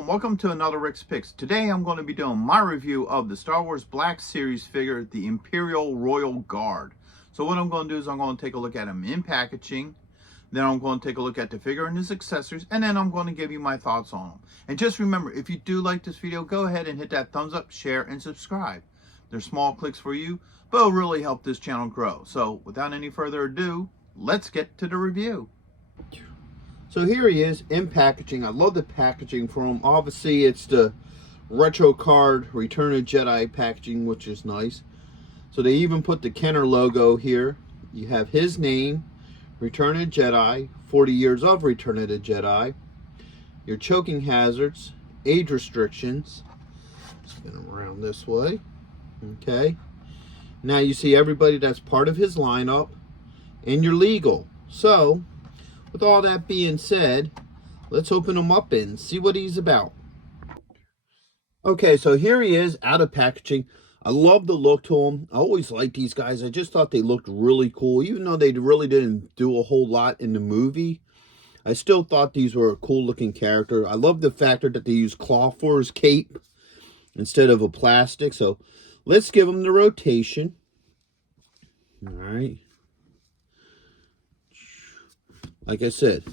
everyone, welcome to another Rick's Picks. Today I'm going to be doing my review of the Star Wars Black Series figure, the Imperial Royal Guard. So what I'm going to do is I'm going to take a look at him in packaging, then I'm going to take a look at the figure and his accessories, and then I'm going to give you my thoughts on him. And just remember, if you do like this video, go ahead and hit that thumbs up, share, and subscribe. They're small clicks for you, but it'll really help this channel grow. So without any further ado, let's get to the review. So here he is in packaging. I love the packaging for him. Obviously, it's the retro card Return of Jedi packaging, which is nice. So they even put the Kenner logo here. You have his name, Return of Jedi, 40 years of Return of the Jedi. Your choking hazards, age restrictions. Spin around this way. Okay. Now you see everybody that's part of his lineup, and you're legal. So with all that being said, let's open him up and see what he's about. Okay, so here he is out of packaging. I love the look to him. I always liked these guys. I just thought they looked really cool. Even though they really didn't do a whole lot in the movie, I still thought these were a cool looking character. I love the factor that they use cloth for his cape instead of a plastic. So let's give him the rotation. All right. Like I said,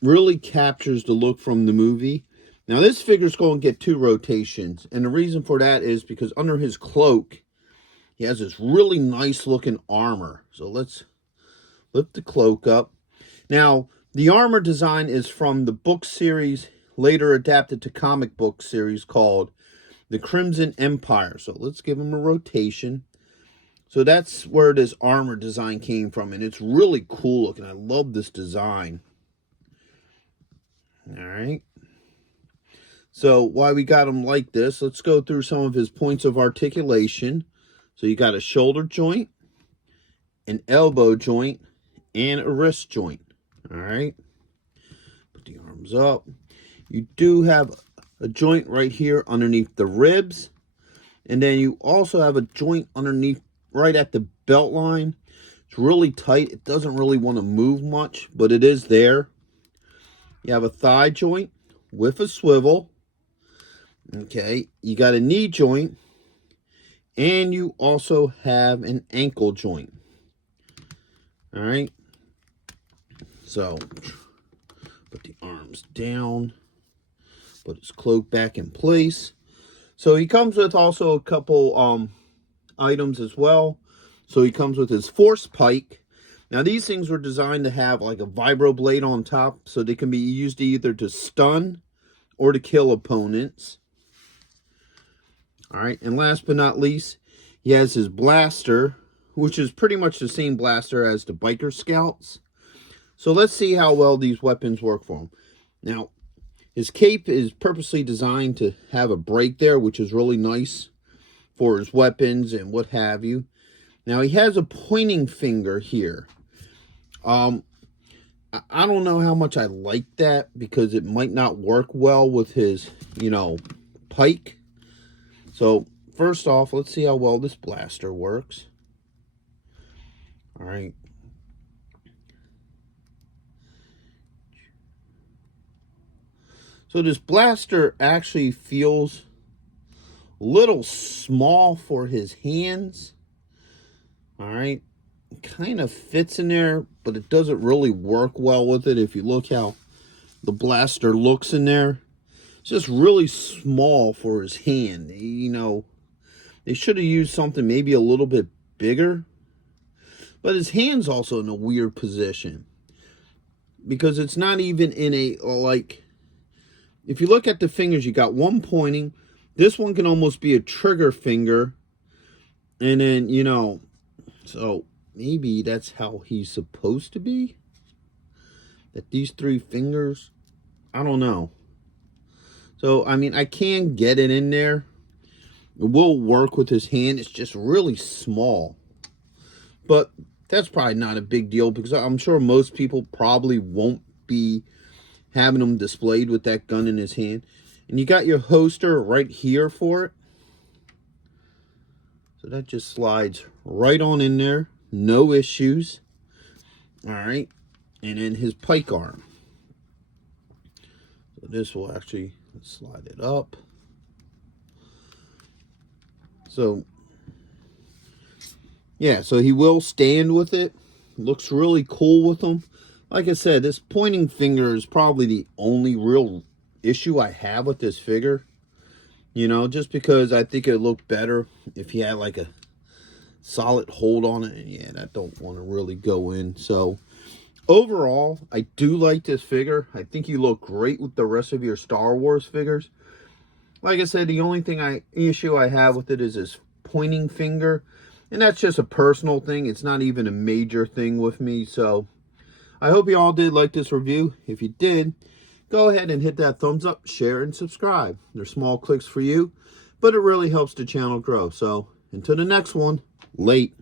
really captures the look from the movie. Now this figure's going to get 2 rotations, and the reason for that is because under his cloak, he has this really nice looking armor. So let's lift the cloak up. Now, the armor design is from the book series, later adapted to comic book series called The Crimson Empire. So let's give him a rotation. So that's where this armor design came from, and it's really cool looking. I love this design. All right. So why we got him like this, let's go through some of his points of articulation. So you got a shoulder joint, an elbow joint, and a wrist joint. All right. Put the arms up. You do have a joint right here underneath the ribs, and then you also have a joint underneath right at the belt line. It's really tight. It doesn't really want to move much, but it is there. You have a thigh joint with a swivel. Okay, you got a knee joint, and you also have an ankle joint. All right. So put the arms down, put his cloak back in place. So he comes with also a couple items as well. So he comes with his force pike. Now these things were designed to have like a vibro blade on top, so they can be used either to stun or to kill opponents. All right, and last but not least, he has his blaster, which is pretty much the same blaster as the biker scouts. So let's see how well these weapons work for him. Now, his cape is purposely designed to have a break there, which is really nice for his weapons and what have you. Now he has a pointing finger here. I don't know how much I like that, because it might not work well with his, pike. So first off, let's see how well this blaster works. All right. So this blaster actually feels little small for his hands. All right, kind of fits in there, but it doesn't really work well with it. If you look how the blaster looks in there, it's just really small for his hand. They should have used something maybe a little bit bigger, but his hand's also in a weird position, because it's not even in a, like, if you look at the fingers, you got one pointing. This one can almost be a trigger finger. And then, so maybe that's how he's supposed to be. That these 3 fingers, I don't know. So, I mean, I can get it in there. It will work with his hand. It's just really small. But that's probably not a big deal, because I'm sure most people probably won't be having him displayed with that gun in his hand. And you got your holster right here for it. So that just slides right on in there. No issues. All right. And then his pike arm. So this will actually Slide it up. So, yeah, so he will stand with it. Looks really cool with them. Like I said, this pointing finger is probably the only real issue I have with this figure. You know, just because I think it looked better if he had like a solid hold on it. And yeah, that don't want to really go in. So, overall, I do like this figure. I think you look great with the rest of your Star Wars figures. Like I said, the only issue I have with it is this pointing finger. And that's just a personal thing. It's not even a major thing with me. So, I hope you all did like this review. If you did, go ahead and hit that thumbs up, share, and subscribe. They're small clicks for you, but it really helps the channel grow. So, until the next one, late.